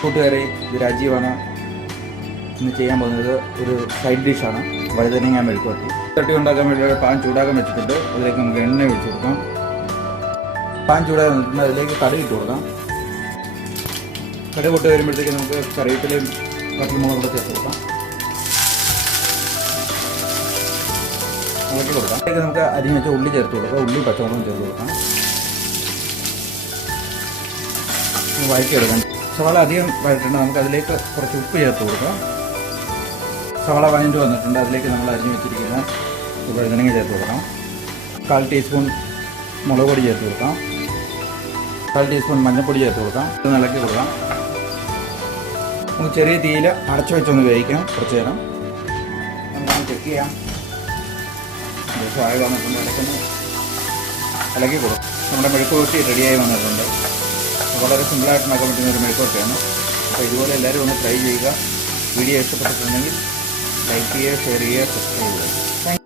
കൂട്ടുകാരെ, ഇത് രാജീവാണ്. ഇന്ന് ചെയ്യാൻ പോകുന്നത് ഒരു സൈഡ് ഡിഷാണ്, വഴുതനങ്ങ മെഴുക്കുവരട്ടി. തട്ടി ഉണ്ടാക്കാൻ വേണ്ടി പാൻ ചൂടാക്കാൻ വെച്ചിട്ടുണ്ട്. അതിലേക്ക് നമുക്ക് എണ്ണ ഒഴിച്ച് കൊടുക്കാം. പാൻ ചൂടാക്കാൻ വെച്ചിട്ടുണ്ട്, അതിലേക്ക് കടുക് ഇട്ട് കൊടുക്കാം. കടുക് പൊട്ട് വരുമ്പോഴത്തേക്ക് നമുക്ക് കറിവേപ്പിലയും വറ്റൽമുളകും കൂടെ ചേർത്ത് കൊടുക്കാം. ഇളക്കി കൊടുക്കാം. അതിലേക്ക് നമുക്ക് അരിഞ്ഞ് വെച്ച ഉള്ളി ചേർത്ത് കൊടുക്കാം. ഉള്ളി പച്ചമുളകും ചേർത്ത് കൊടുക്കാം. വഴറ്റിയെടുക്കാം. സവാള അധികം വഴറ്റുണ്ട്. നമുക്ക് അതിലേക്ക് കുറച്ച് ഉപ്പ് ചേർത്ത് കൊടുക്കാം. സവാള വഴഞ്ഞിട്ട് വന്നിട്ടുണ്ട്. അതിലേക്ക് നമ്മൾ അരിഞ്ഞ് വെച്ചിരിക്കുന്ന വഴുതനങ്ങ ചേർത്ത് കൊടുക്കാം. 1/4 ടീസ്പൂൺ മുളക് പൊടി ചേർത്ത് കൊടുക്കാം. 1/4 ടീസ്പൂൺ മഞ്ഞൾപ്പൊടി ചേർത്ത് കൊടുക്കാം. ഇത് ഇളക്കി കൊടുക്കാം. നമുക്ക് ചെറിയ തീയിൽ അടച്ചു വെച്ചൊന്ന് വേവിക്കാം. കുറച്ച് നേരം നമുക്ക് ചെക്ക് ചെയ്യാം. ആയി വന്നിട്ടുണ്ട്. ഇടയ്ക്കൊന്ന് ഇളക്കി കൊടുക്കും. നമ്മുടെ മെഴുക്കുവരട്ടി റെഡിയായി വന്നിട്ടുണ്ട്. വളരെ സിമ്പിളായിട്ട് ഉണ്ടാക്കാൻ പറ്റുന്ന ഒരു മെഴുക്കുവരട്ടിയാണ്. അപ്പോൾ ഇതുപോലെ എല്ലാവരും ഒന്ന് ട്രൈ ചെയ്യുക. വീഡിയോ ഇഷ്ടപ്പെട്ടിട്ടുണ്ടെങ്കിൽ ലൈക്ക് ചെയ്യുക, ഷെയർ ചെയ്യുക, സബ്സ്ക്രൈബ് ചെയ്യുക.